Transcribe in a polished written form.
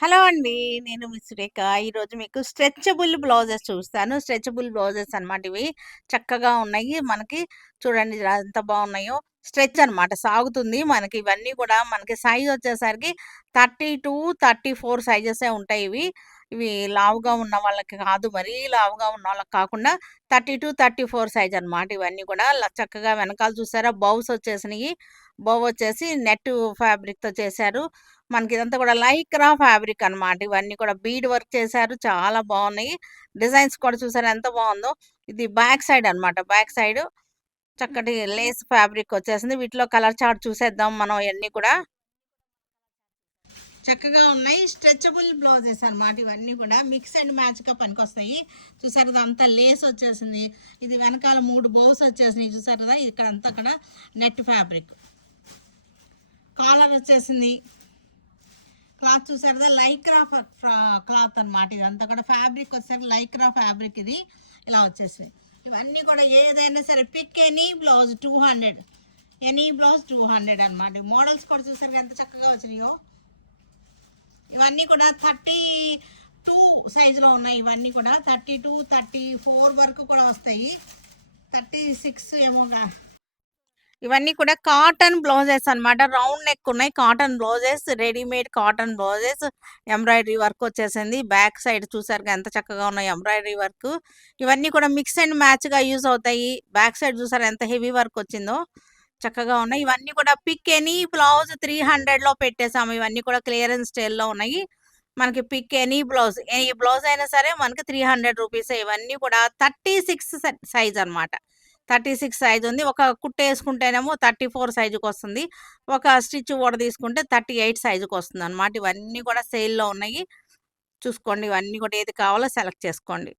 Hello అండి. నేను మీ సురేఖ. ఈరోజు మీకు స్ట్రెచబుల్ బ్లౌజెస్ చూపిస్తాను. స్ట్రెచబుల్ బ్లౌజెస్ అనమాట ఇవి. చక్కగా ఉన్నాయి. మనకి చూడండి ఎంత బాగున్నాయో. స్ట్రెచ్ అనమాట సాగుతుంది. మనకి ఇవన్నీ కూడా మనకి సైజ్ వచ్చేసరికి 30-34 సైజెసే ఉంటాయి ఇవి. ఇవి లావుగా ఉన్న వాళ్ళకి కాదు, మరీ లావుగా ఉన్న వాళ్ళకి కాకుండా 30-34 సైజ్ అనమాట ఇవన్నీ కూడా. చక్కగా వెనకాల చూసారా బౌస్ వచ్చేసినాయి. బౌ వచ్చేసి నెట్ ఫ్యాబ్రిక్‌తో చేశారు. మనకి ఇదంతా కూడా లైక్రా ఫ్యాబ్రిక్ అన్నమాట. ఇవన్నీ కూడా బీడ్ వర్క్ చేశారు. చాలా బాగున్నాయి. డిజైన్స్ కూడా చూసారా ఎంత బాగుందో. ఇది బ్యాక్ సైడ్ అన్నమాట. బ్యాక్ సైడ్ చక్కటి లేస్ ఫ్యాబ్రిక్ వచ్చేసింది. వీటిలో కలర్ చార్ట్ చూసేద్దాం మనం ఇవన్నీ కూడా. చక్కగా ఉన్నాయి. స్ట్రెచబుల్ బ్లౌజెస్ అన్నమాట ఇవన్నీ కూడా. మిక్స్ అండ్ మ్యాచ్గా పనికొస్తాయి. చూసారు కదా అంతా లేస్ వచ్చేసింది. ఇది వెనకాల 3 బౌస్ వచ్చేసినాయి. చూసారు కదా ఇక్కడ అంతా అక్కడ నెట్ ఫ్యాబ్రిక్. కాలర్ వచ్చేసింది. క్లాత్ చూసారు కదా లైక్రా క్లాత్ అనమాట. ఇదంతా కూడా ఫ్యాబ్రిక్ వచ్చేసరికి లైక్రా ఫ్యాబ్రిక్ ఇది ఇలా వచ్చేసాయి. ఇవన్నీ కూడా ఏదైనా సరే pick any blouse 200, any blouse 200 అనమాట. మోడల్స్ కూడా చూసారు ఎంత చక్కగా వచ్చినాయో. ఇవన్నీ కూడా 32 సైజులో ఉన్నాయి. ఇవన్నీ కూడా 32-34 వరకు కూడా వస్తాయి. 36 ఏమోగా. ఇవన్నీ కూడా కాటన్ బ్లౌజెస్ అన్నమాట. రౌండ్ నెక్ ఉన్నాయి. Cotton blouses, readymade cotton blouses. Embroidery work వచ్చేసింది. బ్యాక్ సైడ్ చూసారుగా ఎంత చక్కగా ఉన్నాయి ఎంబ్రాయిడరీ వర్క్. ఇవన్నీ కూడా మిక్స్ అండ్ మ్యాచ్గా యూజ్ అవుతాయి. బ్యాక్ సైడ్ చూసారు ఎంత హెవీ వర్క్ వచ్చిందో. చక్కగా ఉన్నాయి. ఇవన్నీ కూడా పిక్ ఎనీ బ్లౌజ్ 300లో పెట్టేసాము. ఇవన్నీ కూడా క్లియరెన్స్ స్టైల్లో ఉన్నాయి. మనకి పిక్ ఎనీ బ్లౌజ్, ఏ బ్లౌజ్ అయినా సరే మనకి 300 రూపీస్. ఇవన్నీ కూడా 36 సైజ్ అనమాట. 36 సైజ్ ఉంది. ఒక కుట్టు వేసుకుంటేనేమో 34 సైజుకి వస్తుంది. ఒక స్టిచ్ కూడా తీసుకుంటే 38 సైజుకి వస్తుంది అనమాట. ఇవన్నీ కూడా సేల్లో ఉన్నాయి. చూసుకోండి. ఇవన్నీ కూడా ఏది కావాలో సెలెక్ట్ చేసుకోండి.